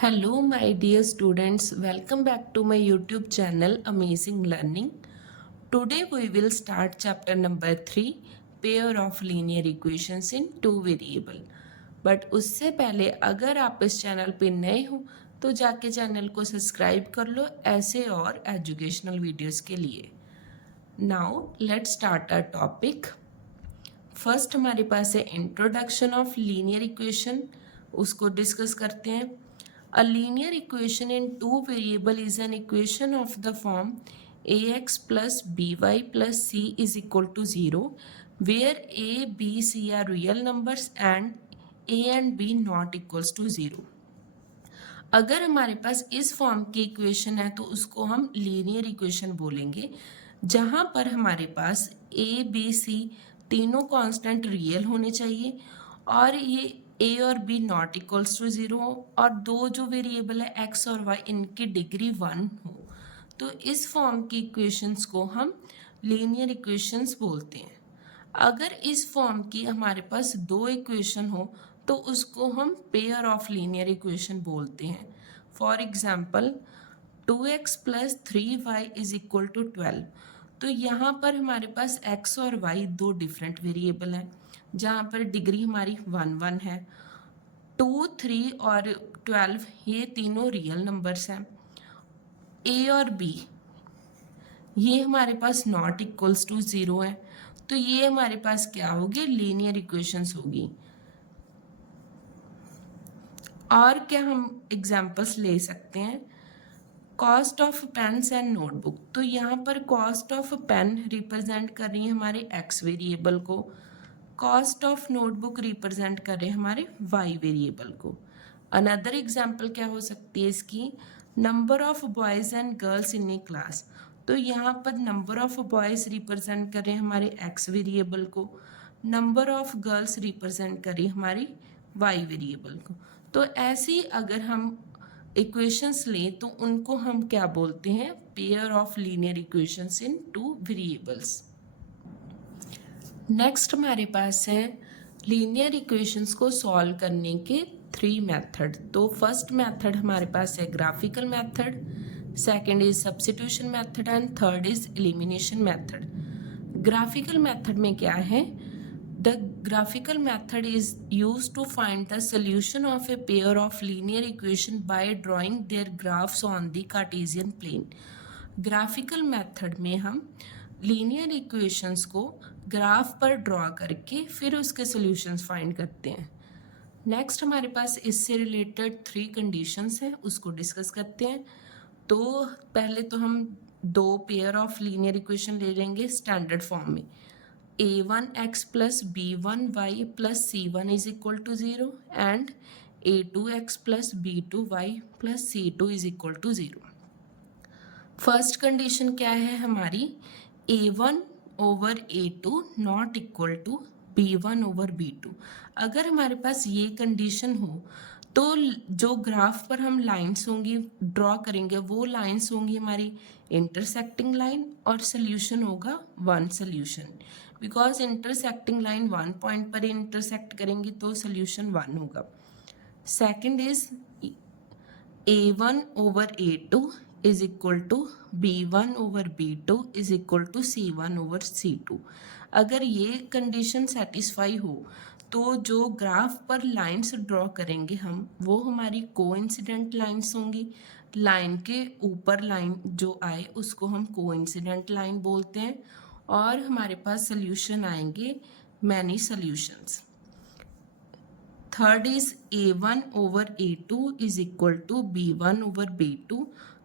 Hello, my dear students. Welcome back to my YouTube channel Amazing Learning. Today we will start chapter number 3, pair of linear equations in two variable. But उससे पहले अगर आप इस channel पे नए हो तो जाके चैनल को सब्सक्राइब कर लो ऐसे और एजुकेशनल वीडियोस के लिए. Now let's start a topic. First हमारे पास है इंट्रोडक्शन ऑफ लीनियर इक्वेशन, उसको डिस्कस करते हैं. A linear equation in two variable is an equation of the form ax plus by plus c is equal to 0 where a, b, c are real numbers and a and b not equals to 0. अगर हमारे पास इस form की equation है तो उसको हम linear equation बोलेंगे, जहाँ पर हमारे पास ए बी सी तीनों कांस्टेंट रियल होने चाहिए और ये ए और बी नॉट इक्वल्स टू 0 हो और दो जो वेरिएबल है एक्स और वाई इनकी डिग्री 1 हो. तो इस फॉर्म की इक्वेशंस को हम लीनियर इक्वेशंस बोलते हैं. अगर इस फॉर्म की हमारे पास दो इक्वेशन हो तो उसको हम पेयर ऑफ लीनियर इक्वेशन बोलते हैं. For example 2x plus 3y is equal to 12. तो यहाँ पर हमारे पास x और y दो डिफरेंट वेरिएबल हैं जहाँ पर डिग्री हमारी 1 है. 2, 3 और 12 ये तीनों रियल नंबर्स हैं. a और b ये हमारे पास नॉट इक्वल्स टू 0 है. तो ये हमारे पास क्या होगी, लीनियर इक्वेशंस होगी. और क्या हम एग्जांपल्स ले सकते हैं. Cost of pens and notebook. तो यहाँ पर कॉस्ट ऑफ पेन रिप्रेजेंट कर रही है हमारे एक्स वेरिएबल को, कॉस्ट ऑफ नोटबुक रिप्रेजेंट कर रहे हैं हमारे वाई वेरिएबल को. अनदर एग्जाम्पल क्या हो सकती है इसकी, number of boys and girls in A class. तो यहाँ पर नंबर ऑफ बॉयज़ रिप्रेजेंट कर रहे हैं हमारे एक्स वेरिएबल को, नंबर ऑफ गर्ल्स रिप्रेजेंट कर रही है हमारी वाई वेरिएबल को. तो ऐसी अगर हम इक्वेशंस लें तो उनको हम क्या बोलते हैं, pair of linear equations in two variables. Next हमारे पास है लीनियर इक्वेशंस को सॉल्व करने के 3 मेथड. तो फर्स्ट मेथड हमारे पास है graphical method, second is substitution method and third is elimination method. Graphical method में क्या है, the graphical method is used to find the solution of a pair of linear equation by drawing their graphs on the Cartesian plane. Graphical method में हम linear equations को graph पर draw करके फिर उसके सॉल्यूशंस फाइंड करते हैं. Next हमारे पास इससे रिलेटेड 3 कंडीशंस हैं, उसको डिस्कस करते हैं. तो पहले तो हम दो पेयर ऑफ लीनियर इक्वेशन ले लेंगे स्टैंडर्ड फॉर्म में. a1x plus b1y plus c1 is equal to 0 and a2x plus b2y plus c2 is equal to 0. First condition क्या है हमारी, a1 over a2 not equal to b1 over b2. अगर हमारे पास ये condition हो तो जो ग्राफ पर हम लाइंस होंगी ड्रॉ करेंगे वो लाइंस होंगी हमारी इंटरसेक्टिंग लाइन और सोल्यूशन होगा one solution, because intersecting line 1 point पर इंटरसेक्ट करेंगी तो सोल्यूशन 1 होगा. Second is a1 over a2 is equal to b1 over b2 is equal to c1 over c2. अगर ये कंडीशन सेटिस्फाई हो तो जो ग्राफ पर लाइंस ड्रॉ करेंगे हम वो हमारी कोइंसिडेंट लाइंस होंगी. लाइन के ऊपर लाइन जो आए उसको हम कोइंसिडेंट लाइन बोलते हैं और हमारे पास सोल्यूशन आएंगे many solutions. Third is a1 over a2 is equal to b1 over b2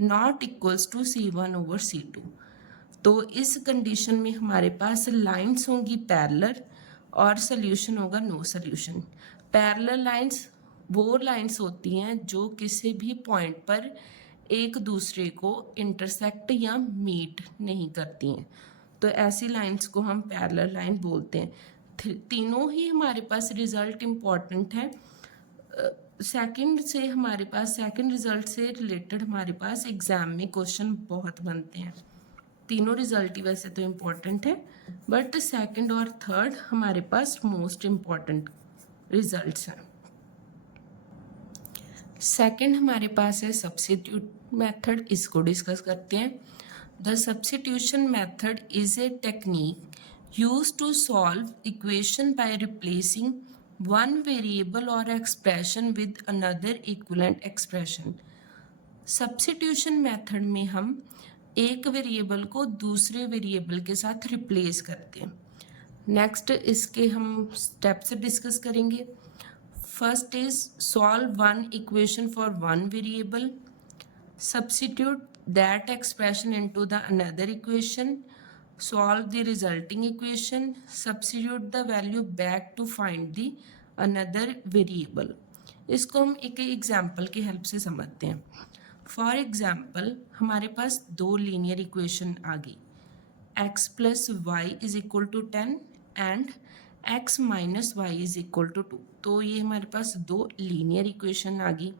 not equals to c1 over c2. तो इस कंडीशन में हमारे पास लाइंस होंगी पैरेलल और सोल्यूशन होगा नो सोल्यूशन. पैरेलल लाइंस वो लाइंस होती हैं जो किसी भी पॉइंट पर एक दूसरे को इंटरसेक्ट या मीट नहीं करती हैं, तो ऐसी लाइंस को हम पैरेलल लाइन बोलते हैं. तीनों ही हमारे पास रिजल्ट इम्पॉर्टेंट है. सेकंड से हमारे पास सेकंड रिजल्ट से रिलेटेड हमारे पास एग्जाम में क्वेश्चन बहुत बनते हैं. तीनों रिजल्ट ही वैसे तो इम्पॉर्टेंट है बट सेकंड और थर्ड हमारे पास मोस्ट इम्पॉर्टेंट रिजल्ट्स हैं. सेकंड हमारे पास है सब्स्टिट्यूट मेथड, इसको डिस्कस करते हैं। The substitution method is a technique used to solve equation by replacing one variable or expression with another equivalent expression. Substitution method में हम एक वेरिएबल को दूसरे वेरिएबल के साथ रिप्लेस करते हैं। नेक्स्ट इसके हम स्टेप्स डिस्कस करेंगे। First is solve one equation for one variable, substitute that expression into the another equation, solve the resulting equation, substitute the value back to find the another variable। इसको हम एक example की help से समझते हैं। For example हमारे पास दो linear equation आ गई, x plus y is equal to 10 and x minus y is equal to 2। तो ये हमारे पास दो लीनियर इक्वेशन आ गई।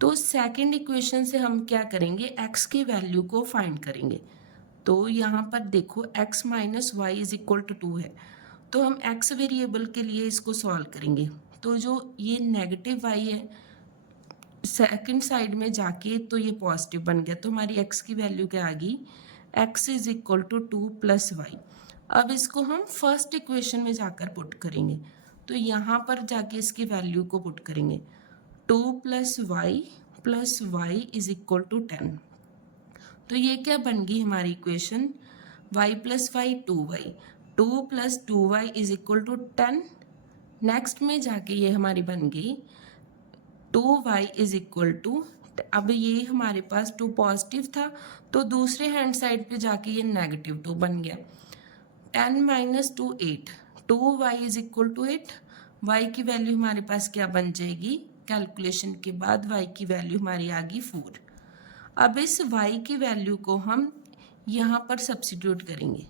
तो सेकंड इक्वेशन से हम क्या करेंगे, x की वैल्यू को फाइंड करेंगे। तो यहाँ पर देखो x minus y is equal to 2 है, तो हम x वेरिएबल के लिए इसको सॉल्व करेंगे। तो जो ये नेगेटिव y है सेकंड साइड में जाके तो ये पॉजिटिव बन गया, तो हमारी x की वैल्यू क्या आ गई, x is equal to 2 plus y. अब इसको हम फर्स्ट इक्वेशन में जाकर पुट करेंगे, तो यहाँ पर जाके इसकी वैल्यू को पुट करेंगे, 2 plus y is equal to 10। तो ये क्या बन गई हमारी equation, y plus y 2y, 2 plus 2y is equal to 10। Next में जाके ये हमारी बन गई 2y इज इक्वल टू, अब ये हमारे पास 2 पॉजिटिव था तो दूसरे हैंड साइड पे जाके ये नेगेटिव 2 बन गया। 10 minus 2 8, 2y is equal to 8। y की वैल्यू हमारे पास क्या बन जाएगी, कैलकुलेशन के बाद y की वैल्यू हमारी आ गई 4। अब इस y की वैल्यू को हम यहाँ पर सब्स्टिट्यूट करेंगे,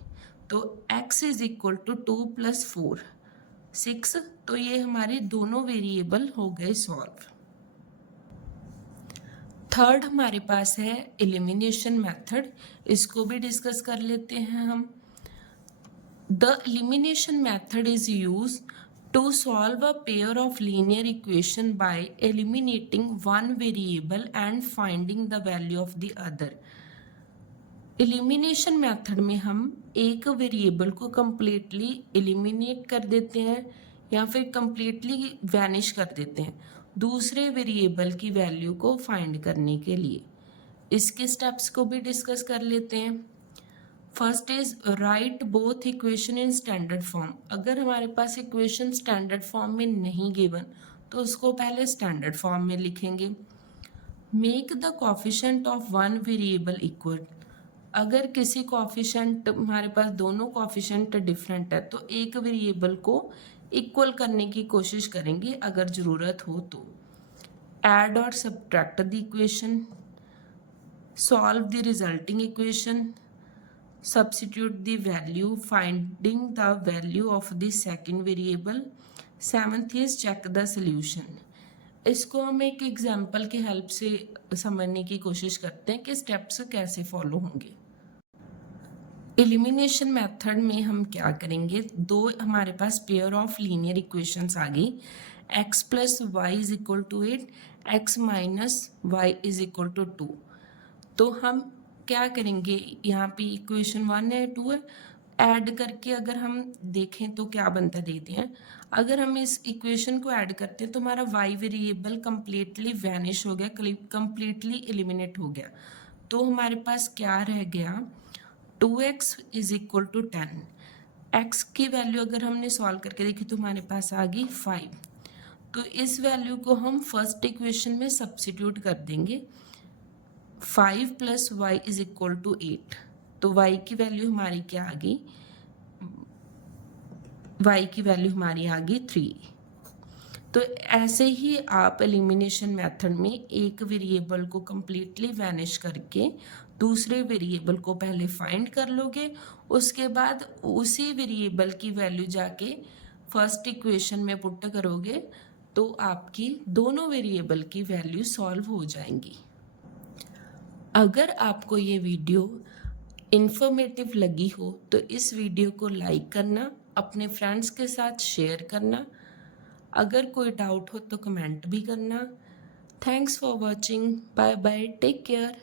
तो x is equal to 2 plus 4 6। तो ये हमारे दोनों वेरिएबल हो गए सॉल्व। थर्ड हमारे पास है एलिमिनेशन मेथड, इसको भी डिस्कस कर लेते हैं हम। The elimination method is use to solve a pair of linear equation by eliminating one variable and finding the value of the other। Elimination method में हम एक वेरिएबल को कम्प्लीटली एलिमिनेट कर देते हैं या फिर कम्प्लीटली वैनिश कर देते हैं दूसरे वेरिएबल की वैल्यू को फाइंड करने के लिए। इसके स्टेप्स को भी डिस्कस कर लेते हैं। First is right both equation in standard form. अगर हमारे पास इक्वेशन स्टैंडर्ड फॉर्म में नहीं गिवन तो उसको पहले स्टैंडर्ड फॉर्म में लिखेंगे। Make the coefficient of one variable equal. अगर किसी कोफिशिएंट हमारे पास दोनों कोफिशिएंट डिफरेंट है तो एक वेरिएबल को इक्वल करने की कोशिश करेंगे अगर ज़रूरत हो तो। ऐड और subtract the equation, solve the resulting equation, substitute the value, finding the value of the second variable। Seventh is check the solution। इसको हम एक एग्जाम्पल की हेल्प से समझने की कोशिश करते हैं कि स्टेप्स कैसे फॉलो होंगे। एलिमिनेशन मेथड में हम क्या करेंगे, दो हमारे पास पेयर ऑफ लीनियर इक्वेशंस आ गई, x plus y is equal to 8, x minus y is equal to 2। तो हम क्या करेंगे, यहाँ पे इक्वेशन 1 है 2 है, ऐड करके अगर हम देखें तो क्या बनता देखते हैं। अगर हम इस इक्वेशन को ऐड करते हैं तो हमारा y वेरिएबल कम्प्लीटली वैनिश हो गया, कम्प्लीटली एलिमिनेट हो गया। तो हमारे पास क्या रह गया, 2x is equal to 10। x की वैल्यू अगर हमने सॉल्व करके देखी तो हमारे पास आ गई 5। तो इस वैल्यू को हम फर्स्ट इक्वेशन में सब्स्टिट्यूट कर देंगे, 5 plus y is equal to 8। तो y की वैल्यू हमारी क्या आ गई, y की वैल्यू हमारी आ गई 3। तो ऐसे ही आप एलिमिनेशन मेथड में एक वेरिएबल को कम्प्लीटली वैनिश करके दूसरे वेरिएबल को पहले फाइंड कर लोगे, उसके बाद उसी वेरिएबल की वैल्यू जाके फर्स्ट इक्वेशन में पुट करोगे तो आपकी दोनों वेरिएबल की वैल्यू सॉल्व हो जाएंगी। अगर आपको ये वीडियो इन्फॉर्मेटिव लगी हो तो इस वीडियो को लाइक करना, अपने फ्रेंड्स के साथ शेयर करना। अगर कोई डाउट हो तो कमेंट भी करना। Thanks for watching. Bye bye. Take care.